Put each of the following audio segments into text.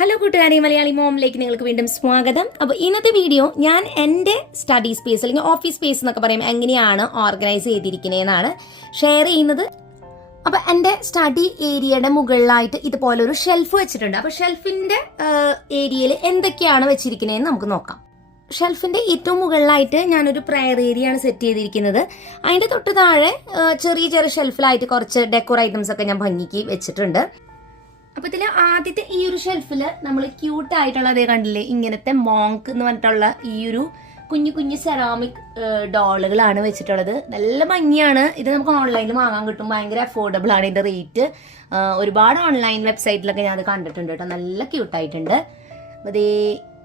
Hello കൂട്ടുകാരി, മലയാളി മോമിലേക്ക് നിങ്ങൾക്ക് വീണ്ടും സ്വാഗതം. അപ്പോൾ ഇന്നത്തെ വീഡിയോ ഞാൻ എൻ്റെ സ്റ്റഡി സ്പേസ് അല്ലെങ്കിൽ ഓഫീസ് സ്പേസ് എന്നൊക്കെ പറയും എങ്ങനെയാണ് ഓർഗനൈസ് ചെയ്തിരിക്കുന്നതെന്നാണ് ഷെയർ ചെയ്യുന്നത്. അപ്പോൾ എൻ്റെ സ്റ്റഡി ഏരിയയുടെ മുകളിലായിട്ട് ഇതുപോലെ ഒരു ഷെൽഫ് വെച്ചിട്ടുണ്ട്. അപ്പോൾ ഷെൽഫിൻ്റെ ഏരിയയിൽ എന്തൊക്കെയാണ് വെച്ചിരിക്കുന്നതെന്ന് നമുക്ക് നോക്കാം. ഷെൽഫിന്റെ ഏറ്റവും മുകളിലായിട്ട് ഞാനൊരു പ്രയർ ഏരിയ ആണ് സെറ്റ് ചെയ്തിരിക്കുന്നത്. അതിന്റെ തൊട്ട് താഴെ ചെറിയ ചെറിയ ഷെൽഫിലായിട്ട് കുറച്ച് ഡെക്കോർ ഐറ്റംസ് ഒക്കെ ഞാൻ ഭംഗിക്ക് വെച്ചിട്ടുണ്ട്. അപ്പൊ ഇതില് ആദ്യത്തെ ഈ ഒരു ഷെൽഫില് നമ്മൾ ക്യൂട്ട് ആയിട്ടുള്ള അതേ കണ്ടില്ലേ, ഇങ്ങനത്തെ മോങ്ക് എന്ന് പറഞ്ഞിട്ടുള്ള ഈ ഒരു കുഞ്ഞു കുഞ്ഞു സെറാമിക് ഡോളുകളാണ് വെച്ചിട്ടുള്ളത്. നല്ല ഭംഗിയാണ്. ഇത് നമുക്ക് ഓൺലൈനിൽ വാങ്ങാൻ കിട്ടും. ഭയങ്കര അഫോർഡബിൾ ആണ് ഇതിന്റെ റേറ്റ്. ഒരുപാട് ഓൺലൈൻ വെബ്സൈറ്റിലൊക്കെ ഞാൻ അത് കണ്ടിട്ടുണ്ട് കേട്ടോ. നല്ല ക്യൂട്ടായിട്ടുണ്ട്. അതേ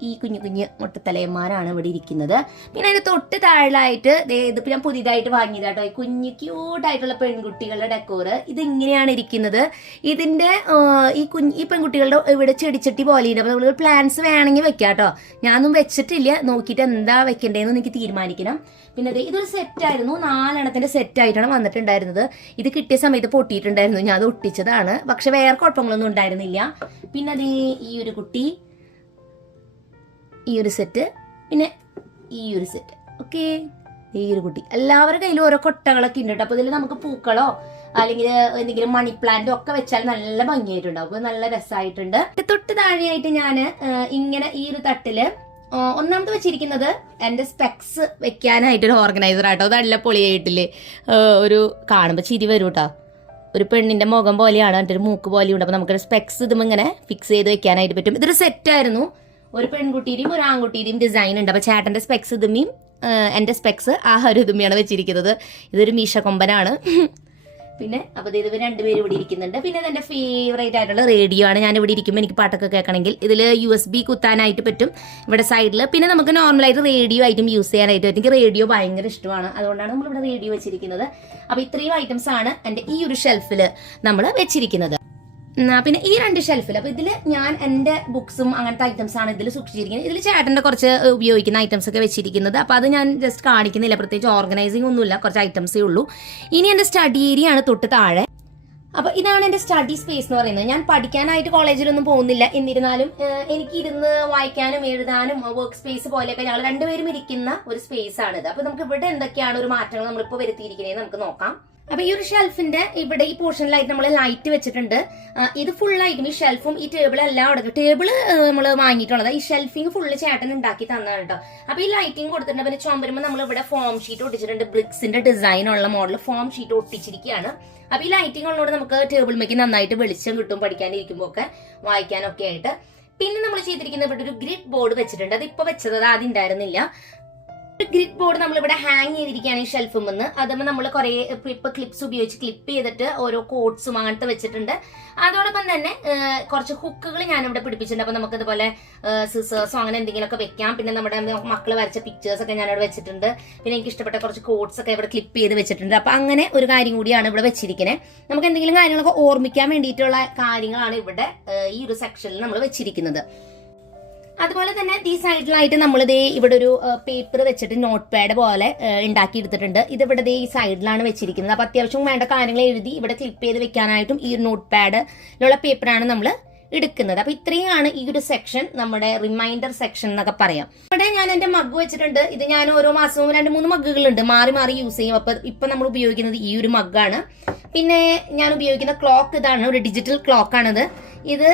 ഈ കുഞ്ഞു കുഞ്ഞു മുട്ടത്തലയന്മാരാണ് ഇവിടെ ഇരിക്കുന്നത്. പിന്നെ അതിന്റെ തൊട്ട് താഴെയായിട്ട് ഇതിപ്പോ ഞാൻ പുതിയതായിട്ട് വാങ്ങിയത് കേട്ടോ, ഈ കുഞ്ഞു ക്യൂട്ടായിട്ടുള്ള പെൺകുട്ടികളുടെ ഡെക്കോർ. ഇത് ഇങ്ങനെയാണ് ഇരിക്കുന്നത്. ഇതിന്റെ ഈ പെൺകുട്ടികളുടെ ഇവിടെ ചെടിച്ചട്ടി പോലെയുണ്ട്. അപ്പൊ നമ്മൾ പ്ലാന്റ്സ് വേണമെങ്കിൽ വെക്കാം കേട്ടോ. ഞാനൊന്നും വെച്ചിട്ടില്ല, നോക്കിയിട്ട് എന്താ വെക്കണ്ടേന്ന് എനിക്ക് തീരുമാനിക്കണം. പിന്നെ അതെ ഇതൊരു സെറ്റായിരുന്നു, 4 എണ്ണത്തിന്റെ സെറ്റായിട്ടാണ് വന്നിട്ടുണ്ടായിരുന്നത്. ഇത് കിട്ടിയ സമയത്ത് പൊട്ടിയിട്ടുണ്ടായിരുന്നു, ഞാൻ അത് ഒട്ടിച്ചതാണ്. പക്ഷെ വേറെ കുഴപ്പങ്ങളൊന്നും ഉണ്ടായിരുന്നില്ല. പിന്നെ അതേ ഈ ഒരു കുട്ടി, ഈ ഒരു സെറ്റ്, പിന്നെ ഈ ഒരു സെറ്റ്. ഓക്കെ, ഈ ഒരു കുട്ടി. എല്ലാവരുടെ കയ്യിലും ഓരോ കൊട്ടകളൊക്കെ ഉണ്ട് കേട്ടോ. അപ്പൊ ഇതിൽ നമുക്ക് പൂക്കളോ അല്ലെങ്കിൽ എന്തെങ്കിലും മണി പ്ലാന്റോ ഒക്കെ വെച്ചാൽ നല്ല ഭംഗിയായിട്ടുണ്ടാവും. അപ്പൊ നല്ല രസമായിട്ടുണ്ട്. തൊട്ട് താഴെയായിട്ട് ഞാൻ ഇങ്ങനെ ഈ ഒരു തട്ടില് ഒന്നാമത് വെച്ചിരിക്കുന്നത് എന്റെ സ്പെക്സ് വെക്കാനായിട്ടൊരു ഓർഗനൈസർ ആട്ടോ. അതല്ല പൊളിയായിട്ടില്ലേ, ഒരു കാണുമ്പോ ചിരി വരും കേട്ടോ. ഒരു പെണ്ണിന്റെ മുഖം പോലെയാണ്, എന്നിട്ട് ഒരു മൂക്ക് പോലെയുണ്ട്. അപ്പൊ നമുക്കൊരു സ്പെക്സ് ഇതും ഇങ്ങനെ ഫിക്സ് ചെയ്ത് വെക്കാനായിട്ട് പറ്റും. ഇതൊരു സെറ്റായിരുന്നു. ഒരു പെൺകുട്ടിയുടെയും ഒരു ആൺകുട്ടിയുടെയും ഡിസൈൻ ഉണ്ട്. അപ്പൊ ചേട്ടന്റെ സ്പെക്സ് ഇതുമ്മയും എന്റെ സ്പെക്സ് ഒരു ഇതുമ്മയാണ് വെച്ചിരിക്കുന്നത്. ഇതൊരു മീശ കൊമ്പനാണ്. പിന്നെ അപ്പൊ ഇത് രണ്ടുപേരും ഇവിടെ ഇരിക്കുന്നുണ്ട്. പിന്നെ ഇതെന്റെ ഫേവറേറ്റ് ആയിട്ടുള്ള റേഡിയോ ആണ്. ഞാൻ ഇവിടെ ഇരിക്കുമ്പോൾ എനിക്ക് പാട്ടൊക്കെ കേൾക്കണമെങ്കിൽ ഇതിൽ USB കുത്താനായിട്ട് പറ്റും ഇവിടെ സൈഡിൽ. പിന്നെ നമുക്ക് നോർമലായിട്ട് റേഡിയോ ആയിട്ടും യൂസ് ചെയ്യാനായിട്ട് പറ്റും. എനിക്ക് റേഡിയോ ഭയങ്കര ഇഷ്ടമാണ്, അതുകൊണ്ടാണ് നമ്മൾ ഇവിടെ റേഡിയോ വെച്ചിരിക്കുന്നത്. അപ്പൊ ഇത്രയും ഐറ്റംസ് ആണ് എന്റെ ഈ ഒരു ഷെൽഫിൽ നമ്മൾ വെച്ചിരിക്കുന്നത്. പിന്നെ ഈ 2 ഷെൽഫിൽ, അപ്പൊ ഇതിൽ ഞാൻ എന്റെ ബുക്സും അങ്ങനത്തെ ഐറ്റംസ് ആണ് ഇതിൽ സൂക്ഷിച്ചിരിക്കുന്നത്. ഇതിൽ ചേട്ടന്റെ കുറച്ച് ഉപയോഗിക്കുന്ന ഐറ്റംസ് ഒക്കെ വെച്ചിരിക്കുന്നത്. അപ്പൊ അത് ഞാൻ ജസ്റ്റ് കാണിക്കുന്നില്ല, പ്രത്യേകിച്ച് ഓർഗനൈസിംഗ് ഒന്നുമില്ല, കുറച്ച് ഐറ്റംസേ ഉള്ളൂ. ഇനി എന്റെ സ്റ്റഡി ഏരിയ ആണ് തൊട്ട് താഴെ. അപ്പൊ ഇതാണ് എന്റെ സ്റ്റഡി സ്പേസ് എന്ന് പറയുന്നത്. ഞാൻ പഠിക്കാനായിട്ട് കോളേജിലൊന്നും പോകുന്നില്ല, എന്നിരുന്നാലും എനിക്ക് ഇരുന്ന് വായിക്കാനും എഴുതാനും വർക്ക് സ്പേസ് പോലെയൊക്കെ ഞങ്ങൾ രണ്ടുപേരും ഇരിക്കുന്ന ഒരു സ്പേസ് ആണിത്. അപ്പൊ നമുക്ക് ഇവിടെ എന്തൊക്കെയാണ് ഒരു മാറ്റങ്ങൾ നമ്മളിപ്പോ വരുത്തിയിരിക്കുന്നത് നമുക്ക് നോക്കാം. അപ്പൊ ഈ ഒരു ഷെൽഫിന്റെ ഇവിടെ ഈ പോർഷനിലായിട്ട് നമ്മൾ ലൈറ്റ് വെച്ചിട്ടുണ്ട്. ഇത് ഫുള്ളായിട്ടും ഈ ഷെൽഫും ഈ ടേബിളും എല്ലാം അടക്കും. ടേബിള് നമ്മൾ വാങ്ങിയിട്ടുള്ളത്, ഈ ഷെൽഫിങ് ഫുള്ള് ചേട്ടൻ ഉണ്ടാക്കി തന്നതാണ് കേട്ടോ. അപ്പൊ ഈ ലൈറ്റിംഗ് കൊടുത്തിട്ടുണ്ട്. പിന്നെ ചുമരുമ്പോൾ നമ്മൾ ഇവിടെ ഫോം ഷീറ്റ് ഒട്ടിച്ചിട്ടുണ്ട്. ബ്രിക്സിന്റെ ഡിസൈൻ ഉള്ള മോഡൽ ഫോം ഷീറ്റ് ഒട്ടിച്ചിരിക്കുകയാണ്. അപ്പൊ ഈ ലൈറ്റിംഗ് ഉള്ളതുകൊണ്ട് നമുക്ക് ടേബിൾ മേക്ക് നന്നായിട്ട് വെളിച്ചം കിട്ടും, പഠിക്കാനിരിക്കുമ്പോൾ ഒക്കെ വായിക്കാനൊക്കെ ആയിട്ട്. പിന്നെ നമ്മൾ ചെയ്തിരിക്കുന്ന ഇവിടെ ഒരു ഗ്രിഡ് ബോർഡ് വെച്ചിട്ടുണ്ട്. അത് ഇപ്പൊ വെച്ചത്, അത് ആദ്യം ഉണ്ടായിരുന്നില്ല. ഗ്രിഡ് ബോർഡ് നമ്മൾ ഇവിടെ ഹാങ് ചെയ്തിരിക്കുകയാണ് ഈ ഷെൽഫിൽ നിന്ന്. അതുമ്പോൾ നമ്മൾ കുറെ ഇപ്പൊ ക്ലിപ്സ് ഉപയോഗിച്ച് ക്ലിപ്പ് ചെയ്തിട്ട് ഓരോ കോട്ട്സും അങ്ങനത്തെ വെച്ചിട്ടുണ്ട്. അതോടൊപ്പം തന്നെ കുറച്ച് ഹുക്കുകൾ ഞാൻ ഇവിടെ പിടിപ്പിച്ചിട്ടുണ്ട്. അപ്പൊ നമുക്ക് ഇതുപോലെ സിസേഴ്സോ അങ്ങനെ എന്തെങ്കിലുമൊക്കെ വെക്കാം. പിന്നെ നമ്മുടെ മക്കള് വരച്ച പിക്ചേഴ്സ് ഒക്കെ ഞാൻ ഇവിടെ വെച്ചിട്ടുണ്ട്. പിന്നെ എനിക്ക് ഇഷ്ടപ്പെട്ട കുറച്ച് കോട്ട്സ് ഒക്കെ ഇവിടെ ക്ലിപ്പ് ചെയ്ത് വെച്ചിട്ടുണ്ട്. അപ്പൊ അങ്ങനെ ഒരു കാര്യം കൂടിയാണ് ഇവിടെ വെച്ചിരിക്കുന്നത്. നമുക്ക് എന്തെങ്കിലും കാര്യങ്ങളൊക്കെ ഓർമ്മിക്കാൻ വേണ്ടിയിട്ടുള്ള കാര്യങ്ങളാണ് ഇവിടെ ഈ ഒരു സെക്ഷനിൽ നമ്മൾ വെച്ചിരിക്കുന്നത്. അതുപോലെ തന്നെ ഈ സൈഡിലായിട്ട് നമ്മളിതേ ഇവിടെ ഒരു പേപ്പർ വെച്ചിട്ട് നോട്ട് പാഡ് പോലെ ഉണ്ടാക്കി എടുത്തിട്ടുണ്ട്. ഇത് ഇവിടെ ഈ സൈഡിലാണ് വെച്ചിരിക്കുന്നത്. അപ്പൊ അത്യാവശ്യം വേണ്ട കാര്യങ്ങൾ എഴുതി ഇവിടെ ക്ലിപ്പ് ചെയ്ത് വെക്കാനായിട്ടും ഈ നോട്ട് പാഡിലുള്ള പേപ്പറാണ് നമ്മൾ എടുക്കുന്നത്. അപ്പൊ ഇത്രയാണ് ഈ ഒരു സെക്ഷൻ, നമ്മുടെ റിമൈൻഡർ സെക്ഷൻ എന്നൊക്കെ പറയാം. ഇവിടെ ഞാൻ എന്റെ മഗ് വെച്ചിട്ടുണ്ട്. ഇത് ഞാൻ ഓരോ മാസവും 2-3 മഗ്ഗുകളുണ്ട്, മാറി മാറി യൂസ് ചെയ്യും. അപ്പൊ ഇപ്പൊ നമ്മൾ ഉപയോഗിക്കുന്നത് ഈ ഒരു മഗ്ഗാണ്. പിന്നെ ഞാൻ ഉപയോഗിക്കുന്ന ക്ലോക്ക് ഇതാണ്, ഒരു ഡിജിറ്റൽ ക്ലോക്ക് ആണിത്. ഇത്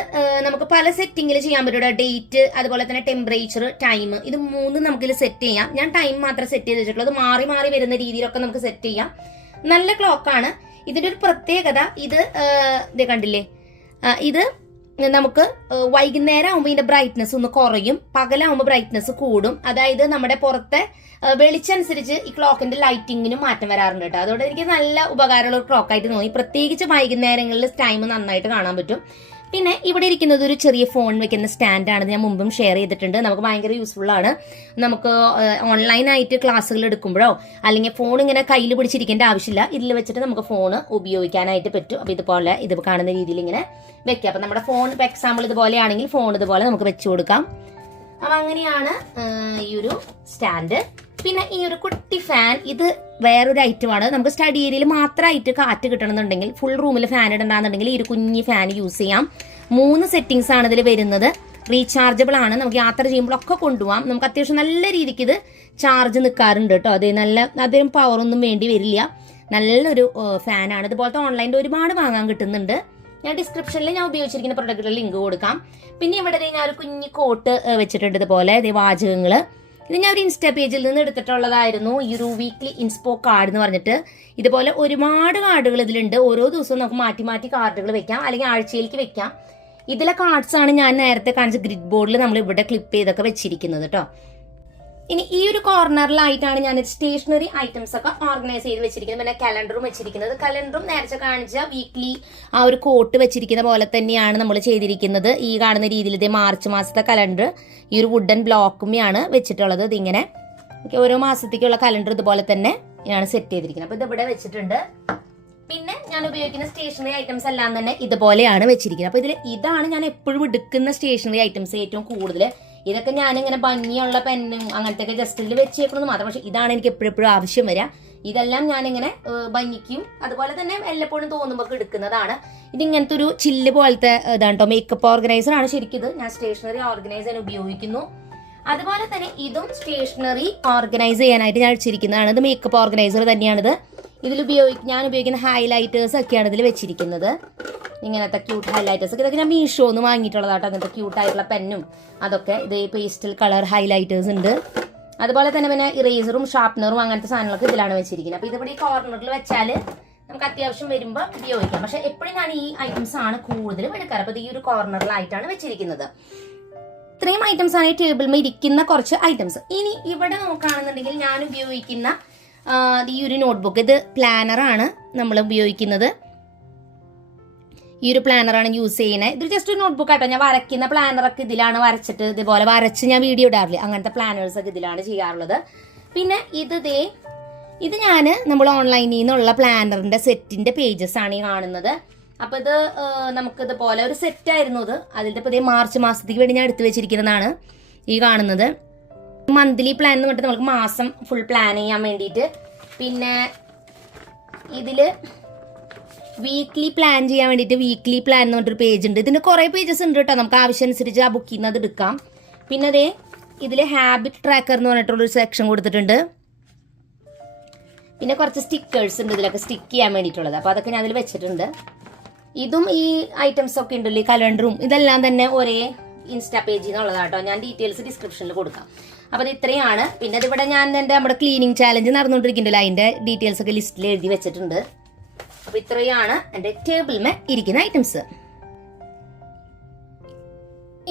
നമുക്ക് പല സെറ്റിംഗിൽ ചെയ്യാൻ പറ്റും. ഡേറ്റ്, അതുപോലെ തന്നെ ടെമ്പറേച്ചർ, ടൈം, ഇത് 3 നമുക്കിത് സെറ്റ് ചെയ്യാം. ഞാൻ ടൈം മാത്രം സെറ്റ് ചെയ്ത് വെച്ചിട്ടുള്ളത്. മാറി മാറി വരുന്ന രീതിയിലൊക്കെ നമുക്ക് സെറ്റ് ചെയ്യാം. നല്ല ക്ലോക്കാണ്. ഇതിന്റെ ഒരു പ്രത്യേകത, ഇത് കണ്ടില്ലേ, ഇത് നമുക്ക് വൈകുന്നേരം ആകുമ്പോൾ ഇതിന്റെ ബ്രൈറ്റ്നസ് ഒന്ന് കുറയും, പകലാകുമ്പോൾ ബ്രൈറ്റ്നസ് കൂടും. അതായത് നമ്മുടെ പുറത്തെ വെളിച്ചനുസരിച്ച് ഈ ക്ലോക്കിന്റെ ലൈറ്റിങ്ങിനും മാറ്റം വരാറുണ്ട് കേട്ടോ. അതുകൊണ്ട് എനിക്ക് നല്ല ഉപകാരമുള്ള ഒരു ക്ലോക്കായിട്ട് തോന്നി. പ്രത്യേകിച്ച് വൈകുന്നേരങ്ങളിൽ ടൈം നന്നായിട്ട് കാണാൻ പറ്റും. പിന്നെ ഇവിടെ ഇരിക്കുന്നത് ഒരു ചെറിയ ഫോൺ വെക്കുന്ന സ്റ്റാൻഡാണ്. ഞാൻ മുമ്പും ഷെയർ ചെയ്തിട്ടുണ്ട്. നമുക്ക് ഭയങ്കര യൂസ്ഫുൾ ആണ്. നമുക്ക് ഓൺലൈനായിട്ട് ക്ലാസ്സുകൾ എടുക്കുമ്പോഴോ അല്ലെങ്കിൽ ഫോൺ ഇങ്ങനെ കയ്യിൽ പിടിച്ചിരിക്കേണ്ട ആവശ്യമില്ല. ഇതിൽ വെച്ചിട്ട് നമുക്ക് ഫോൺ ഉപയോഗിക്കാനായിട്ട് പറ്റും. അപ്പൊ ഇതുപോലെ ഇത് കാണുന്ന രീതിയിൽ ഇങ്ങനെ വെക്കാം. അപ്പൊ നമ്മുടെ ഫോൺ ഇപ്പൊ എക്സാമ്പിൾ ഇതുപോലെയാണെങ്കിൽ ഫോൺ ഇതുപോലെ നമുക്ക് വെച്ചു കൊടുക്കാം. അപ്പൊ അങ്ങനെയാണ് ഈ ഒരു സ്റ്റാൻഡ്. പിന്നെ ഈ ഒരു കുട്ടി ഫാൻ, ഇത് വേറൊരു ഐറ്റമാണ്. നമുക്ക് സ്റ്റഡി ഏരിയയിൽ മാത്രമായിട്ട് കാറ്റ് കിട്ടണമെന്നുണ്ടെങ്കിൽ, ഫുൾ റൂമിൽ ഫാൻ ഇടണ്ടെന്നുണ്ടെങ്കിൽ ഈ ഒരു കുഞ്ഞി ഫാൻ യൂസ് ചെയ്യാം. 3 സെറ്റിംഗ്സ് ആണ് ഇതിൽ വരുന്നത്. റീചാർജബിൾ ആണ്. നമുക്ക് യാത്ര ചെയ്യുമ്പോഴൊക്കെ കൊണ്ടുപോകാം. നമുക്ക് അത്യാവശ്യം നല്ല രീതിക്ക് ഇത് ചാർജ് നിൽക്കാറുണ്ട് കേട്ടോ. അത് നല്ല അധികം പവറൊന്നും വേണ്ടി വരില്ല. നല്ലൊരു ഫാനാണ്. ഇതുപോലത്തെ ഓൺലൈനിൽ ഒരുപാട് വാങ്ങാൻ കിട്ടുന്നുണ്ട്. ഞാൻ ഡിസ്ക്രിപ്ഷനിൽ ഞാൻ ഉപയോഗിച്ചിരിക്കുന്ന പ്രൊഡക്റ്റുകളുടെ ലിങ്ക് കൊടുക്കാം. പിന്നെ ഇവിടെ ഞാൻ ഒരു കുഞ്ഞു കോട്ട് വെച്ചിട്ടുണ്ട് ഇതുപോലെ വാചകങ്ങൾ. ഇത് ഞാൻ ഒരു ഇൻസ്റ്റാ പേജിൽ നിന്ന് എടുത്തിട്ടുള്ളതായിരുന്നു. ഈ ഒരു വീക്ക്ലി ഇൻസ്പോ കാർഡ് എന്ന് പറഞ്ഞിട്ട് ഇതുപോലെ ഒരുപാട് കാർഡുകൾ ഇതിലുണ്ട്. ഓരോ ദിവസവും നമുക്ക് മാറ്റി മാറ്റി കാർഡുകൾ വെക്കാം, അല്ലെങ്കിൽ ആഴ്ചയിലേക്ക് വെക്കാം. ഇതിലെ കാർഡ്സ് ആണ് ഞാൻ നേരത്തെ കാണിച്ച ഗ്രിഡ് ബോർഡിൽ നമ്മൾ ഇവിടെ ക്ലിപ്പ് ചെയ്തൊക്കെ വെച്ചിരിക്കുന്നത് കേട്ടോ. ഇനി ഈ ഒരു കോർണറിലായിട്ടാണ് ഞാൻ സ്റ്റേഷനറി ഐറ്റംസ് ഒക്കെ ഓർഗനൈസ് ചെയ്ത് വെച്ചിരിക്കുന്നത്. പിന്നെ കലണ്ടറും വെച്ചിരിക്കുന്നത്. കലണ്ടറും നേരത്തെ കാണിച്ച വീക്ക്ലി ആ ഒരു കോട്ട് വെച്ചിരിക്കുന്ന പോലെ തന്നെയാണ് നമ്മൾ ചെയ്തിരിക്കുന്നത്. ഈ കാണുന്ന രീതിയിൽ ഇതേ മാർച്ച് മാസത്തെ കലണ്ടർ ഈ ഒരു വുഡൻ ബ്ലോക്കുമെയാണ് വെച്ചിട്ടുള്ളത്. ഇതിങ്ങനെ ഓരോ മാസത്തേക്കുള്ള കലണ്ടർ ഇതുപോലെ തന്നെ ആണ് സെറ്റ് ചെയ്തിരിക്കുന്നത്. അപ്പൊ ഇതിവിടെ വെച്ചിട്ടുണ്ട്. പിന്നെ ഞാൻ ഉപയോഗിക്കുന്ന സ്റ്റേഷനറി ഐറ്റംസ് എല്ലാം തന്നെ ഇതുപോലെയാണ് വെച്ചിരിക്കുന്നത്. അപ്പൊ ഇതാണ് ഞാൻ എപ്പോഴും എടുക്കുന്ന സ്റ്റേഷനറി ഐറ്റംസ് ഏറ്റവും കൂടുതൽ. ഇതൊക്കെ ഞാനിങ്ങനെ ഭംഗിയുള്ള പെന്നും അങ്ങനത്തെ ഒക്കെ ജസ്റ്റ് ഇതിൽ വെച്ചേക്കണമെന്ന് മാത്രം. പക്ഷെ ഇതാണ് എനിക്ക് എപ്പോഴും ആവശ്യം വരിക. ഇതെല്ലാം ഞാനിങ്ങനെ ഭംഗിക്കും അതുപോലെ തന്നെ എല്ലപ്പോഴും തോന്നുമ്പോൾ എടുക്കുന്നതാണ്. ഇതിങ്ങനത്തെ ഒരു ചില്ല് പോലത്തെ ഇതാണ് കേട്ടോ. മേക്കപ്പ് ഓർഗനൈസർ ആണ് ശരിക്കും ഇത്. ഞാൻ സ്റ്റേഷനറി ഓർഗനൈസർ ഉപയോഗിക്കുന്നു. അതുപോലെ തന്നെ ഇതും സ്റ്റേഷനറി ഓർഗനൈസ് ചെയ്യാനായിട്ട് ഞാൻ വെച്ചിരിക്കുന്നതാണ്. ഇത് മേക്കപ്പ് ഓർഗനൈസർ തന്നെയാണിത്. ഞാൻ ഉപയോഗിക്കുന്ന ഹൈലൈറ്റേഴ്സ് ഒക്കെയാണ് ഇതിൽ വെച്ചിരിക്കുന്നത്. ഇങ്ങനത്തെ ക്യൂട്ട് ഹൈലൈറ്റേഴ്സ് ഒക്കെ ഇതൊക്കെ ഞാൻ മീഷോ എന്ന് വാങ്ങിയിട്ടുള്ളതാട്ടോ. അങ്ങനത്തെ ക്യൂട്ടായിട്ടുള്ള പെന്നും അതൊക്കെ. ഇത് പേസ്റ്റൽ കളർ ഹൈലൈറ്റേഴ്സ് ഉണ്ട്. അതുപോലെ തന്നെ പിന്നെ ഇറേസറും ഷാർപ്പനറും അങ്ങനത്തെ സാധനങ്ങളൊക്കെ ഇതിലാണ് വെച്ചിരിക്കുന്നത്. അപ്പൊ ഇതിവിടെ ഈ കോർണറിൽ വെച്ചാൽ നമുക്ക് അത്യാവശ്യം വരുമ്പോൾ ഉപയോഗിക്കാം. പക്ഷെ എപ്പോഴും ഞാൻ ഈ ഐറ്റംസ് ആണ് കൂടുതലും എടുക്കാറ്. അപ്പൊ ഈ ഒരു കോർണറിലായിട്ടാണ് വെച്ചിരിക്കുന്നത്. ഇത്രയും ഐറ്റംസ് ആണ് ഈ ടേബിളിൽ ഇരിക്കുന്ന കുറച്ച് ഐറ്റംസ്. ഇനി ഇവിടെ നോക്കുകയാണെന്നുണ്ടെങ്കിൽ ഞാൻ ഉപയോഗിക്കുന്ന ഈ ഒരു നോട്ട്ബുക്ക്, ഇത് പ്ലാനറാണ് നമ്മൾ ഉപയോഗിക്കുന്നത്. ഈ ഒരു പ്ലാനറാണ് യൂസ് ചെയ്യുന്നത്. ഇത് ജസ്റ്റ് ഒരു നോട്ട്ബുക്ക് ആട്ടോ. ഞാൻ വരയ്ക്കുന്ന പ്ലാനറൊക്കെ ഇതിലാണ് വരച്ചിട്ട് ഇതുപോലെ വരച്ച് ഞാൻ വീഡിയോ ഇടാറില്ല. അങ്ങനത്തെ പ്ലാനേഴ്സ് ഒക്കെ ഇതിലാണ് ചെയ്യാറുള്ളത്. പിന്നെ ഇത് നമ്മൾ ഓൺലൈനിൽ നിന്നുള്ള പ്ലാനറിന്റെ സെറ്റിന്റെ പേജസ് ആണ് ഈ കാണുന്നത്. അപ്പൊ ഇത് നമുക്ക് ഇതുപോലെ ഒരു സെറ്റ് ആയിരുന്നു ഇത്. അതിന്റെ ഇപ്പൊ മാർച്ച് മാസത്തേക്ക് വേണ്ടി ഞാൻ എടുത്തു വെച്ചിരിക്കുന്നതാണ് ഈ കാണുന്നത്. മന്ത്ലി പ്ലാൻ എന്ന് പറഞ്ഞിട്ട് നമുക്ക് മാസം ഫുൾ പ്ലാൻ ചെയ്യാൻ വേണ്ടിയിട്ട്. പിന്നെ ഇതില് വീക്ക്ലി പ്ലാൻ ചെയ്യാൻ വേണ്ടിയിട്ട് വീക്ക്ലി പ്ലാൻ എന്ന് പറഞ്ഞിട്ടൊരു പേജ് ഉണ്ട്. ഇതിന് കുറെ പേജസ് ഉണ്ട് കേട്ടോ. നമുക്ക് ആവശ്യമനുസരിച്ച് ആ ബുക്ക് ചെയ്യുന്നത് എടുക്കാം. പിന്നെ ഇതില് ഹാബിറ്റ് ട്രാക്കർ എന്ന് പറഞ്ഞിട്ടുള്ളൊരു സെക്ഷൻ കൊടുത്തിട്ടുണ്ട്. പിന്നെ കുറച്ച് സ്റ്റിക്കേഴ്സ് ഉണ്ട് ഇതിലൊക്കെ സ്റ്റിക്ക് ചെയ്യാൻ വേണ്ടിയിട്ടുള്ളത്. അപ്പൊ അതൊക്കെ ഞാൻ അതിൽ വെച്ചിട്ടുണ്ട്. ഇതും ഈ ഐറ്റംസ് ഒക്കെ ഉണ്ടല്ലോ, ഈ കലണ്ടറും ഇതെല്ലാം തന്നെ ഒരേ ഇൻസ്റ്റാ പേജിൽ നിന്നുള്ളതാട്ടോ. ഞാൻ ഡീറ്റെയിൽസ് ഡിസ്ക്രിപ്ഷനിൽ കൊടുക്കാം. അപ്പൊ അത് ഇത്രയാണ്. പിന്നെ അതിവിടെ ഞാൻ നമ്മുടെ ക്ലീനിങ് ചാലഞ്ച് നടന്നുകൊണ്ടിരിക്കുന്നുണ്ടല്ലോ, അതിന്റെ ഡീറ്റെയിൽസ് ഒക്കെ ലിസ്റ്റിൽ എഴുതി വെച്ചിട്ടുണ്ട്. അപ്പൊ ഇത്രയാണ് എന്റെ ടേബിളിൽ ഇരിക്കുന്ന ഐറ്റംസ്.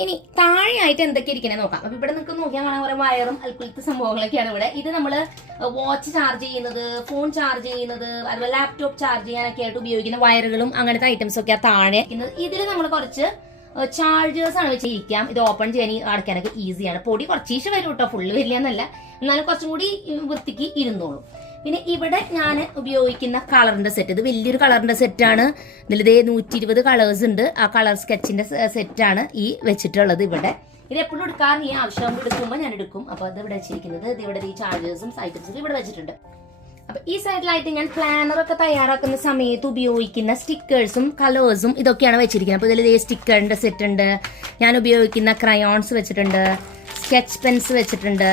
ഇനി താഴെയായിട്ട് എന്തൊക്കെ ഇരിക്കണേ നോക്കാം. അപ്പൊ ഇവിടെ നിങ്ങൾക്ക് നോക്കിയാൽ കാണാൻ കുറെ വയറും അൽക്കുലത്തെ സംഭവങ്ങളൊക്കെയാണ് ഇവിടെ. ഇത് നമ്മള് വാച്ച് ചാർജ് ചെയ്യുന്നത്, ഫോൺ ചാർജ് ചെയ്യുന്നത്, അതുപോലെ ലാപ്ടോപ്പ് ചാർജ് ചെയ്യാനൊക്കെ ആയിട്ട് ഉപയോഗിക്കുന്ന വയറുകളും അങ്ങനത്തെ ഐറ്റംസ് ഒക്കെ താഴെ. ഇതിൽ നമ്മൾ കുറച്ച് ചാർജേഴ്സ് ആണ് വെച്ചിരിക്കാം. ഇത് ഓപ്പൺ ചെയ്യാൻ അടയ്ക്കാനൊക്കെ ഈസിയാണ്. പൊടി കുറച്ചീശ് വരും കേട്ടോ, ഫുള്ള് വരില്ല എന്നല്ല, എന്നാലും കുറച്ചും കൂടി വൃത്തിക്ക് ഇരുന്നോളൂ. പിന്നെ ഇവിടെ ഞാൻ ഉപയോഗിക്കുന്ന കളറിന്റെ സെറ്റ്, ഇത് വലിയൊരു കളറിന്റെ സെറ്റാണ്. ഇതിലിതേ 120 കളേഴ്സ് ഉണ്ട്. ആ കളർ സ്കെച്ചിന്റെ സെറ്റാണ് ഈ വെച്ചിട്ടുള്ളത് ഇവിടെ. ഇത് എപ്പോഴും എടുക്കാറ് ഈ ആവശ്യം എടുക്കുമ്പോൾ ഞാൻ എടുക്കും. അപ്പൊ അത് ഇവിടെ വെച്ചിരിക്കുന്നത്. ഇത് ഇവിടെ ഈ ചാർജേഴ്സും ഐറ്റംസും ഇവിടെ വെച്ചിട്ടുണ്ട്. അപ്പൊ ഈ സൈഡിലായിട്ട് ഞാൻ പ്ലാനറൊക്കെ തയ്യാറാക്കുന്ന സമയത്ത് ഉപയോഗിക്കുന്ന സ്റ്റിക്കേഴ്സും കളേഴ്സും ഇതൊക്കെയാണ് വെച്ചിരിക്കുന്നത്. അപ്പൊ ഇതിൽ സ്റ്റിക്കറിന്റെ സെറ്റ് ഉണ്ട്. ഞാൻ ഉപയോഗിക്കുന്ന ക്രയോൺസ് വെച്ചിട്ടുണ്ട്, സ്കെച്ച് പെൻസ് വെച്ചിട്ടുണ്ട്.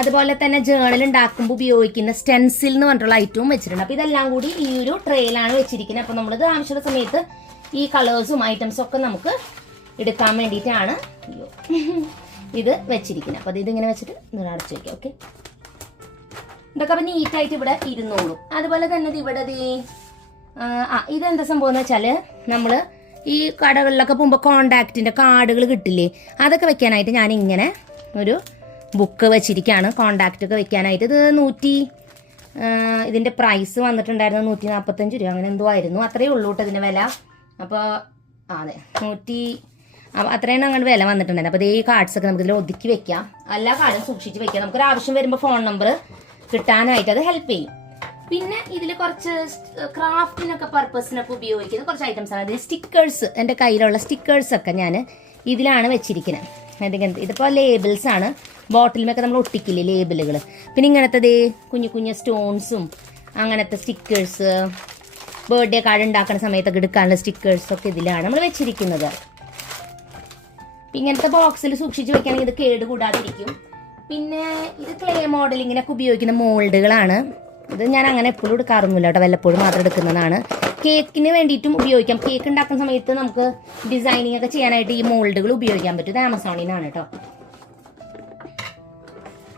അതുപോലെ തന്നെ ജേണൽ ഉണ്ടാക്കുമ്പോൾ ഉപയോഗിക്കുന്ന സ്റ്റെൻസിൽ എന്ന് പറഞ്ഞിട്ടുള്ള ഐറ്റവും വെച്ചിട്ടുണ്ട്. അപ്പൊ ഇതെല്ലാം കൂടി ഈ ഒരു ട്രേയിലാണ് വെച്ചിരിക്കുന്നത്. അപ്പൊ നമ്മളിത് ആവശ്യമുള്ള സമയത്ത് ഈ കളേഴ്സും ഐറ്റംസും ഒക്കെ നമുക്ക് എടുക്കാൻ വേണ്ടിയിട്ടാണ് ഇത് വെച്ചിരിക്കുന്നത്. അപ്പൊ ഇതിങ്ങനെ വെച്ചിട്ട് അടച്ചു വയ്ക്കാം. ഓക്കെ, ഇതൊക്കെ അപ്പൊ നീറ്റായിട്ട് ഇവിടെ ഇരുന്നോളും. അതുപോലെ തന്നെ ഇവിടെ ഇതെന്താ സംഭവം എന്ന് വെച്ചാല് നമ്മള് ഈ കടകളിലൊക്കെ പോകുമ്പോൾ കോണ്ടാക്റ്റിന്റെ കാർഡുകൾ കിട്ടില്ലേ, അതൊക്കെ വെക്കാനായിട്ട് ഞാൻ ഇങ്ങനെ ഒരു ബുക്ക് വെച്ചിരിക്കുകയാണ്. കോണ്ടാക്റ്റ് ഒക്കെ വെക്കാനായിട്ട്. ഇത് ഇതിന്റെ പ്രൈസ് വന്നിട്ടുണ്ടായിരുന്നു 145 രൂപ അങ്ങനെ എന്തോ ആയിരുന്നു. അത്രയേ ഉള്ളൂ കേട്ടോ ഇതിന്റെ വില. അപ്പോൾ അതെ അത്രയാണ് അങ്ങനെ വില വന്നിട്ടുണ്ടായിരുന്നു. അപ്പോൾ ഈ കാർഡ്സ് ഒക്കെ നമുക്ക് ഇതിൽ ഒതുക്കി വെക്കാം. എല്ലാ കാർഡും സൂക്ഷിച്ച് വെക്കാം. നമുക്കൊരു ആവശ്യം വരുമ്പോൾ ഫോൺ നമ്പർ കിട്ടാനായിട്ട് അത് ഹെൽപ്പ് ചെയ്യും. പിന്നെ ഇതിൽ കുറച്ച് ക്രാഫ്റ്റിനൊക്കെ പർപ്പസിനൊക്കെ ഉപയോഗിക്കുന്ന കുറച്ച് ഐറ്റംസ് ആണ്. ഇതിൽ സ്റ്റിക്കേഴ്സ്, എൻ്റെ കയ്യിലുള്ള സ്റ്റിക്കേഴ്സ് ഒക്കെ ഞാൻ ഇതിലാണ് വെച്ചിരിക്കുന്നത്. ഇതിപ്പോൾ ലേബിൾസ് ആണ്. ബോട്ടിലുമൊക്കെ നമ്മൾ ഒട്ടിക്കില്ലേ ലേബിളുകൾ. പിന്നെ ഇങ്ങനത്തെ കുഞ്ഞു കുഞ്ഞു സ്റ്റോൺസും അങ്ങനത്തെ സ്റ്റിക്കേഴ്സ്, ബർത്ത്ഡേ കാർഡ് ഉണ്ടാക്കുന്ന സമയത്തൊക്കെ എടുക്കാനുള്ള സ്റ്റിക്കേഴ്സ് ഒക്കെ ഇതിലാണ് നമ്മൾ വെച്ചിരിക്കുന്നത്. ഇങ്ങനത്തെ ബോക്സിൽ സൂക്ഷിച്ച് വെക്കുകയാണെങ്കിൽ ഇത് കേട് കൂടാതിരിക്കും. പിന്നെ ഇത് ക്ലേ മോഡലിങ്ങിനൊക്കെ ഉപയോഗിക്കുന്ന മോൾഡുകളാണ്. ഇത് ഞാൻ അങ്ങനെ എപ്പോഴും എടുക്കാറൊന്നുമില്ല കേട്ടോ, വല്ലപ്പോഴും മാത്രം എടുക്കുന്നതാണ്. കേക്കിന് വേണ്ടിയിട്ടും ഉപയോഗിക്കാം. കേക്ക് ഉണ്ടാക്കുന്ന സമയത്ത് നമുക്ക് ഡിസൈനിങ് ഒക്കെ ചെയ്യാനായിട്ട് ഈ മോൾഡുകൾ ഉപയോഗിക്കാൻ പറ്റും. ഇത് ആമസോണിനാണ് കേട്ടോ.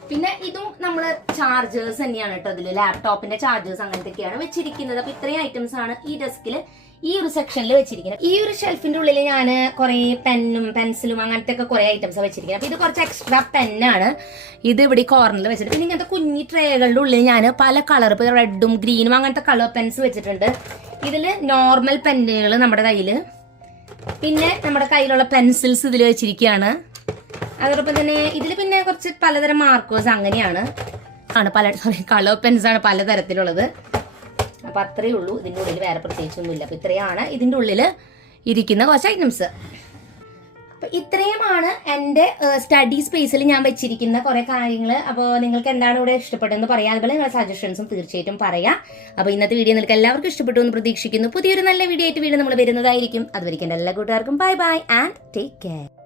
പിന്നെ ഇതും നമ്മള് ചാർജേഴ്സ് തന്നെയാണ് കേട്ടോ. ഇതില് ലാപ്ടോപ്പിന്റെ ചാർജേഴ്സ് അങ്ങനത്തെയൊക്കെയാണ് വെച്ചിരിക്കുന്നത്. അപ്പൊ ഇത്രയും ഐറ്റംസ് ആണ് ഈ ഡെസ്കിൽ ഈ ഒരു സെക്ഷനിൽ വെച്ചിരിക്കുന്നത്. ഈ ഒരു ഷെൽഫിന്റെ ഉള്ളിൽ ഞാൻ കുറെ പെന്നും പെൻസിലും അങ്ങനത്തെ ഒക്കെ കുറെ ഐറ്റംസ് വെച്ചിരിക്കുന്നത്. അപ്പൊ ഇത് കുറച്ച് എക്സ്ട്രാ പെന്നാണ്. ഇത് ഇവിടെ കോർണറിൽ വെച്ചിട്ട്, പിന്നെ ഇങ്ങനത്തെ കുഞ്ഞി ട്രേകളുടെ ഉള്ളിൽ ഞാൻ പല കളർ, ഇപ്പൊ റെഡും ഗ്രീനും അങ്ങനത്തെ കളർ പെൻസ് വെച്ചിട്ടുണ്ട്. ഇതില് നോർമൽ പെന്നുകൾ നമ്മുടെ കയ്യില്, പിന്നെ നമ്മുടെ കയ്യിലുള്ള പെൻസിൽസ് ഇതിൽ വെച്ചിരിക്കുകയാണ്. അതോടൊപ്പം തന്നെ ഇതിൽ പിന്നെ കുറച്ച് പലതരം മാർക്കേഴ്സ് അങ്ങനെയാണ് കളർ പെൻസ് ആണ് പലതരത്തിലുള്ളത്. അപ്പൊ അത്രയേ ഉള്ളൂ. ഇതിന്റെ ഉള്ളിൽ വേറെ പ്രത്യേകിച്ചൊന്നുമില്ല. അപ്പൊ ഇത്രയാണ് ഇതിന്റെ ഉള്ളിൽ ഇരിക്കുന്ന കുറച്ച് ഐറ്റംസ്. അപ്പൊ ഇത്രയുമാണ് എന്റെ സ്റ്റഡി സ്പേസിൽ ഞാൻ വെച്ചിരിക്കുന്ന കുറെ കാര്യങ്ങൾ. അപ്പോൾ നിങ്ങൾക്ക് എന്താണ് ഇവിടെ ഇഷ്ടപ്പെട്ടതെന്ന് പറയാം. അതുപോലെ നിങ്ങളുടെ സജഷൻസും തീർച്ചയായിട്ടും പറയാം. അപ്പൊ ഇന്നത്തെ വീഡിയോ നിങ്ങൾക്ക് എല്ലാവർക്കും ഇഷ്ടപ്പെട്ടു എന്ന് പ്രതീക്ഷിക്കുന്നു. പുതിയൊരു നല്ല വീഡിയോ ആയിട്ട് വീണ്ടും നമ്മൾ വരുന്നതായിരിക്കും. അതുവരെയ്ക്കും എല്ലാ കൂട്ടുകാർക്കും bye bye and take care.